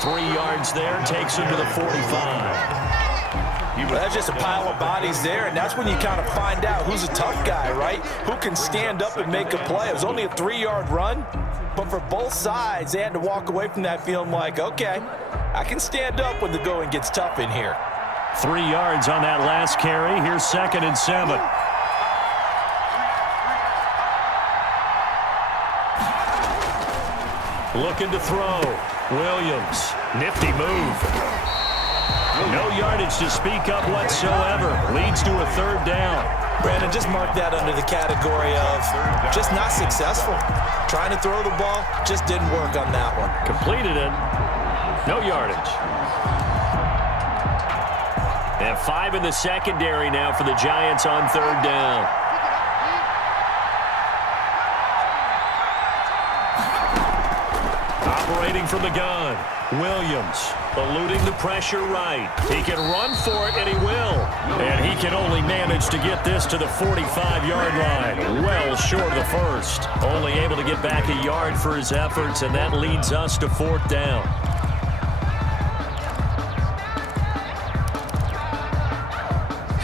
3 yards there, takes him to the 45. That's just a pile of bodies there, and that's when you kind of find out who's a tough guy, right? Who can stand up and make a play. It was only a 3-yard run, but for both sides, they had to walk away from that feeling like, okay, I can stand up when the going gets tough in here. 3 yards on that last carry. Here's 2nd and 7. Looking to throw. Williams. Nifty move. No yardage to speak of whatsoever. Leads to a 3rd down. Brandon, just mark that under the category of just not successful. Trying to throw the ball, just didn't work on that one. Completed it. No yardage. And 5 in the secondary now for the Giants on 3rd down. Operating from the gun. Williams eluding the pressure right. He can run for it, and he will. And he can only manage to get this to the 45-yard line. Well short of the first. Only able to get back a yard for his efforts, and that leads us to 4th down.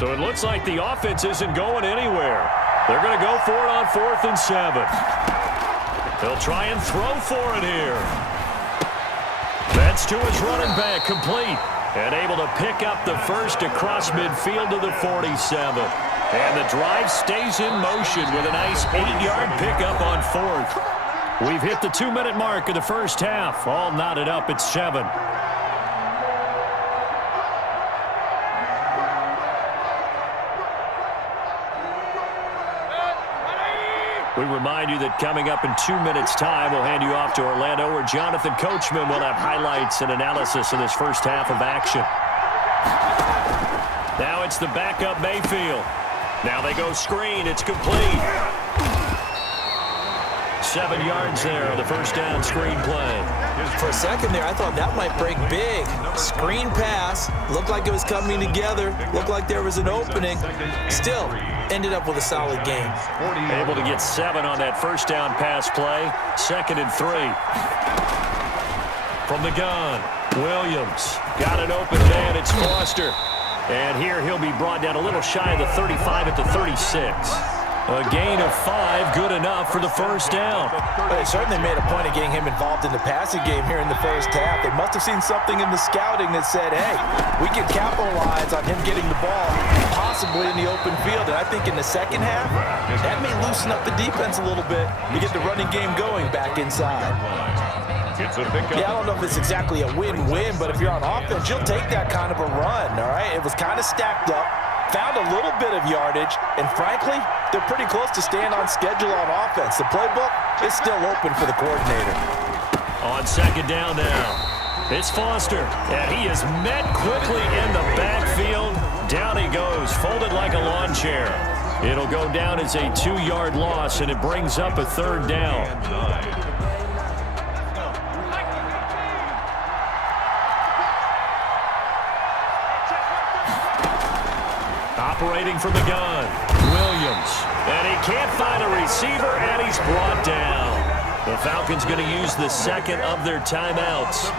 So it looks like the offense isn't going anywhere. They're going to go for it on 4th and 7. They'll try and throw for it here. That's to his running back, complete. And able to pick up the first across midfield to the 47. And the drive stays in motion with a nice 8-yard pickup on 4th. We've hit the 2-minute mark of the first half. All knotted up at 7. We remind you that coming up in 2 minutes' time, we'll hand you off to Orlando, where Jonathan Coachman will have highlights and analysis of this first half of action. Now it's the backup Mayfield. Now they go screen. It's complete. 7 yards there on the first down screen play. For a second there, I thought that might break big. Screen pass. Looked like it was coming together. Looked like there was an opening. Still, ended up with a solid game. Able to get 7 on that first down pass play. 2nd and 3. From the gun, Williams. Got an open man. It's Foster. And here he'll be brought down a little shy of the 35 at the 36. A gain of 5, good enough for the first down. They certainly made a point of getting him involved in the passing game here in the first half. They must have seen something in the scouting that said, hey, we can capitalize on him getting the ball, possibly in the open field. And I think in the second half, that may loosen up the defense a little bit to get the running game going back inside. Yeah, I don't know if it's exactly a win-win, but if you're on offense, you'll take that kind of a run, all right? It was kind of stacked up. Found a little bit of yardage, and frankly, they're pretty close to staying on schedule on offense. The playbook is still open for the coordinator. On 2nd down now, it's Foster, and he is met quickly in the backfield. Down he goes, folded like a lawn chair. It'll go down as a 2-yard loss, and it brings up a 3rd down. Operating from the gun, Williams. And he can't find a receiver, and he's brought down. The Falcons going to use the 2nd of their timeouts,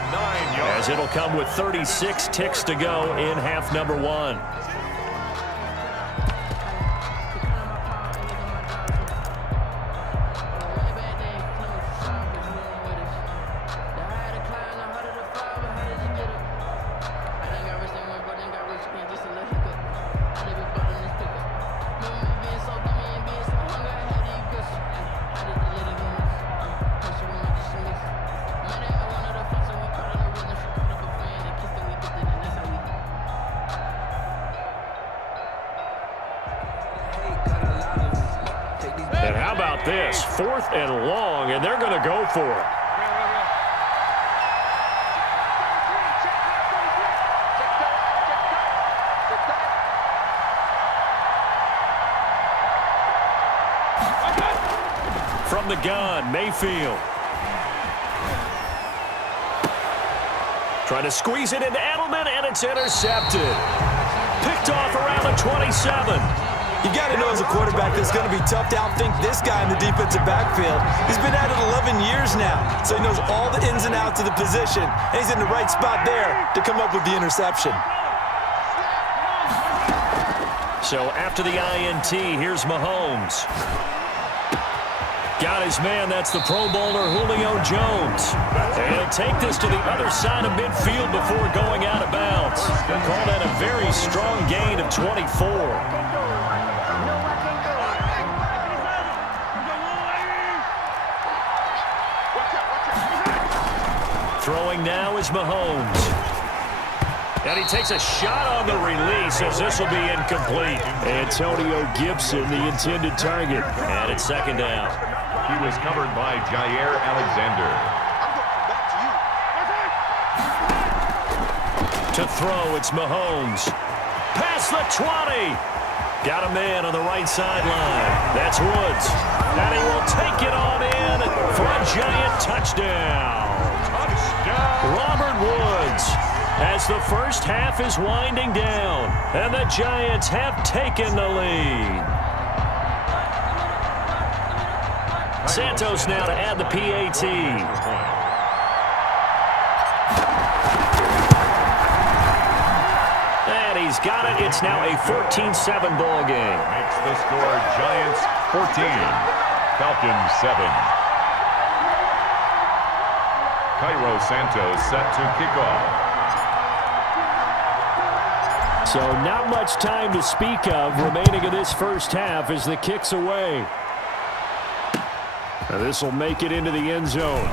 as it'll come with 36 ticks to go in half number 1. And how about this? 4th and long, and they're going to go for it. From the gun, Mayfield. Trying to squeeze it into Edelman, and it's intercepted. Picked off around the 27. You got to know as a quarterback that it's going to be tough to outthink this guy in the defensive backfield. He's been at it 11 years now, so he knows all the ins and outs of the position, and he's in the right spot there to come up with the interception. So after the INT, here's Mahomes. Got his man, that's the Pro Bowler Julio Jones. And he'll take this to the other side of midfield before going out of bounds. Call that a very strong gain of 24. Throwing now is Mahomes. And he takes a shot on the release as this will be incomplete. Antonio Gibson, the intended target. And it's second down. He was covered by Jair Alexander. To throw, it's Mahomes. Past the 20. Got a man on the right sideline. That's Woods. And he will take it on in for a giant touchdown. Robert Woods, as the first half is winding down, and the Giants have taken the lead. Santos now to add the PAT. And he's got it. It's now a 14-7 ball game. Makes the score Giants 14, Falcons 7. Cairo Santos set to kick off. So not much time to speak of remaining in this first half as the kick's away. Now this will make it into the end zone.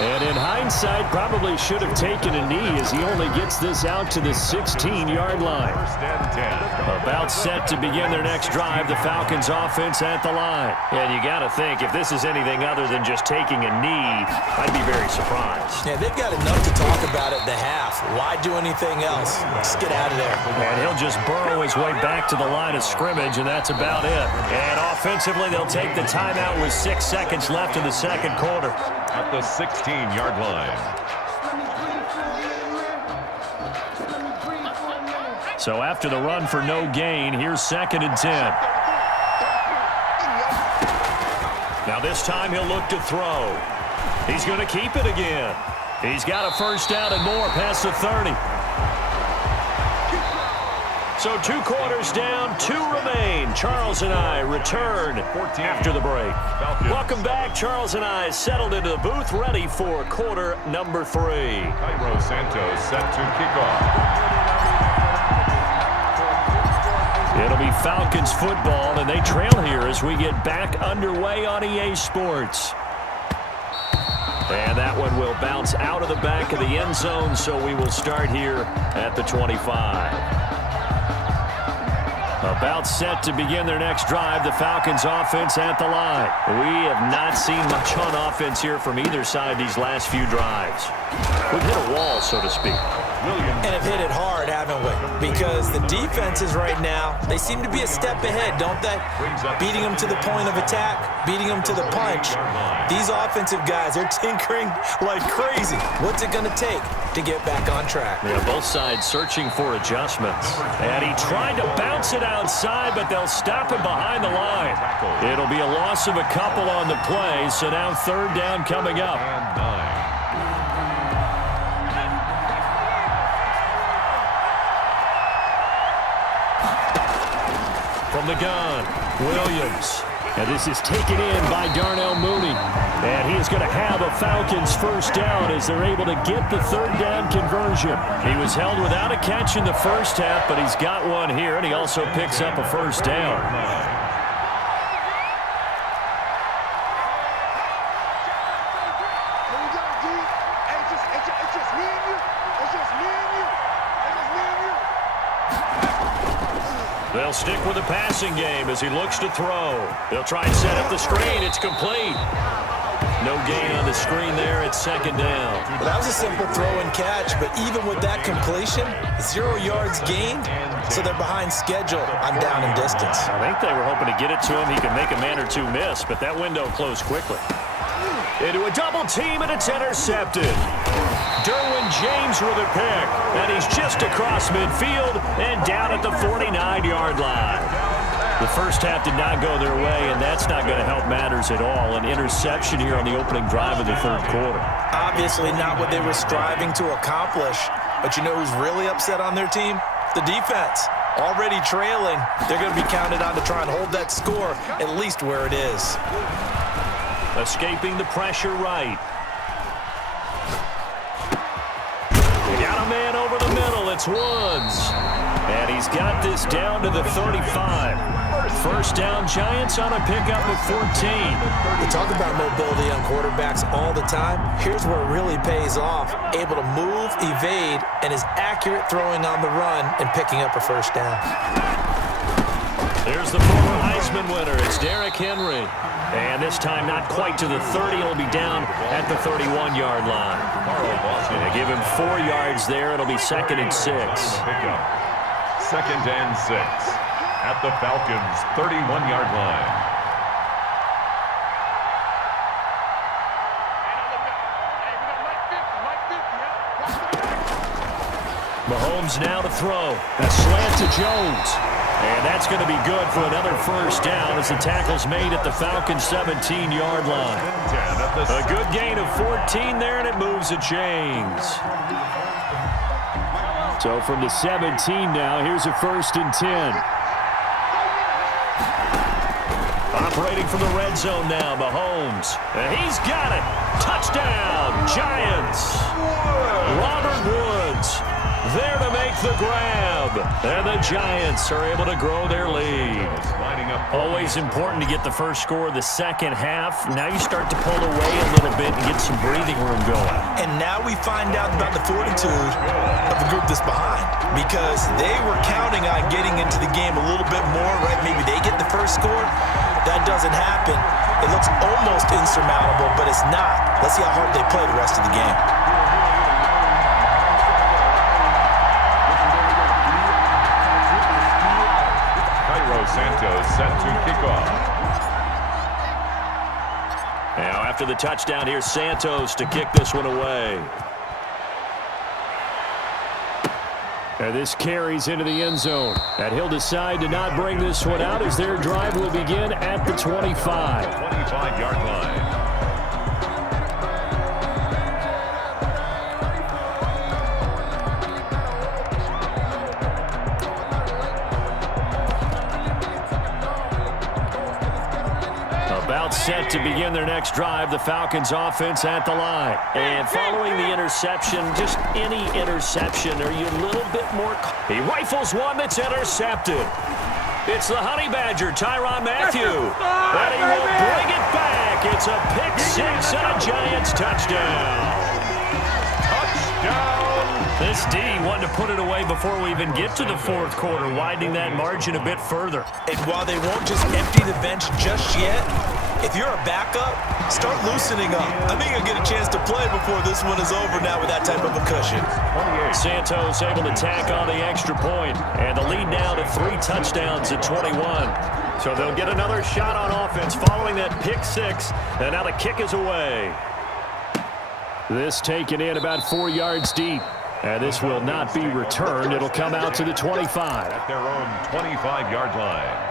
And in hindsight, probably should have taken a knee as he only gets this out to the 16-yard line. First and 10. About set to begin their next drive, the Falcons offense at the line. And you got to think, if this is anything other than just taking a knee, I'd be very surprised. Yeah, they've got enough to talk about at the half. Why do anything else? Just get out of there. And he'll just burrow his way back to the line of scrimmage, and that's about it. And offensively, they'll take the timeout with 6 seconds left in the second quarter. At the 16-yard line. So after the run for no gain, here's second and 10. Now this time he'll look to throw. He's going to keep it again. He's got a first down and more past the 30. So 2 quarters down, 2 remain. Charles and I return after the break. Welcome back. Charles and I settled into the booth, ready for quarter number 3. Cairo Santos set to kick off. It'll be Falcons football, and they trail here as we get back underway on EA Sports. And that one will bounce out of the back of the end zone, so we will start here at the 25. About set to begin their next drive, the Falcons offense at the line. We have not seen much on offense here from either side these last few drives. We've hit a wall, so to speak. And have hit it hard, haven't we? Because the defenses right now, they seem to be a step ahead, don't they? Beating them to the point of attack, beating them to the punch. These offensive guys, they're tinkering like crazy. What's it going to take to get back on track? Yeah, both sides searching for adjustments. And he tried to bounce it outside, but they'll stop him behind the line. It'll be a loss of a couple on the play, so now third down coming up. And 9. From the gun, Williams. And this is taken in by Darnell Mooney. And he is going to have a Falcons first down as they're able to get the third down conversion. He was held without a catch in the first half, but he's got one here, and he also picks up a first down. They'll stick with the passing game as he looks to throw. They'll try and set up the screen. It's complete. No gain on the screen there. It's second down. Well, that was a simple throw and catch, but even with that completion, 0 yards gained, so they're behind schedule on down and distance. I think they were hoping to get it to him. He could make a man or two miss, but that window closed quickly. Into a double team, and it's intercepted. Derwin James with a pick. And he's just across midfield and down at the 49-yard line. The first half did not go their way, and that's not going to help matters at all. An interception here on the opening drive of the third quarter. Obviously not what they were striving to accomplish. But you know who's really upset on their team? The defense. Already trailing. They're going to be counted on to try and hold that score at least where it is. Escaping the pressure right. They got a man over the middle. It's Woods. And he's got this down to the 35. First down, Giants on a pickup of 14. We talk about mobility on quarterbacks all the time. Here's where it really pays off. Able to move, evade, and is accurate throwing on the run and picking up a first down. There's the former Heisman winner. It's Derrick Henry. And this time not quite to the 30. It'll be down at the 31-yard line. And they give him 4 yards there. It'll be 2nd and 6. 2nd and 6 at the Falcons' 31-yard line. Mahomes now to throw. A slant to Jones. And that's going to be good for another first down as the tackle's made at the Falcons' 17-yard line. A good gain of 14 there, and it moves the chains. So from the 17 now, here's a 1st and 10. Operating from the red zone now, Mahomes. And he's got it. Touchdown, Giants. Robert Woods there to make the grab. And the Giants are able to grow their lead. Always important to get the first score of the second half. Now you start to pull away a little bit and get some breathing room going. And now we find out about the fortitude of the group that's behind, because they were counting on getting into the game a little bit more, right? Maybe they get the first score. That doesn't happen. It looks almost insurmountable, but it's not. Let's see how hard they play the rest of the game. Santos set to kick off. Now after the touchdown, here's Santos to kick this one away. And this carries into the end zone. And he'll decide to not bring this one out as their drive will begin at the 25. 25-yard line. Set to begin their next drive, the Falcons offense at the line. And following the interception, just any interception, are you a little bit more... He rifles one that's intercepted. It's the Honey Badger, Tyrann Mathieu. And he will bring it back. It's a pick 6 and a Giants touchdown. This D wanted to put it away before we even get to the fourth quarter, widening that margin a bit further. And while they won't just empty the bench just yet, if you're a backup, start loosening up. I think you'll get a chance to play before this one is over now with that type of a cushion. Santos able to tack on the extra point, and the lead now to 3 touchdowns at 21. So they'll get another shot on offense following that pick 6, and now the kick is away. This taken in about 4 yards deep. And this will not be returned. It'll come out to the 25. At their own 25-yard line.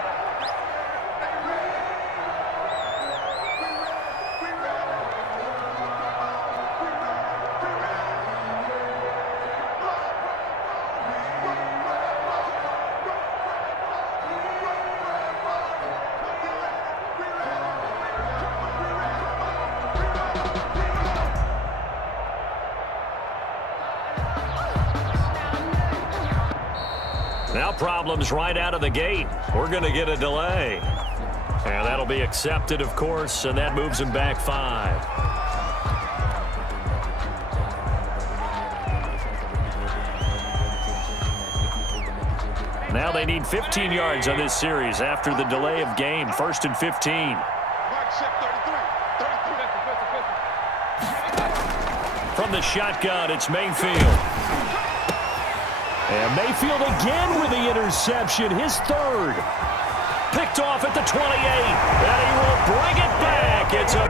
Now problems right out of the gate. We're going to get a delay. And that'll be accepted, of course, and that moves him back 5. Now they need 15 yards on this series after the delay of game. 1st and 15. From the shotgun, it's Mayfield. And Mayfield again with the interception, his 3rd. Picked off at the 28, and he will bring it back. It's a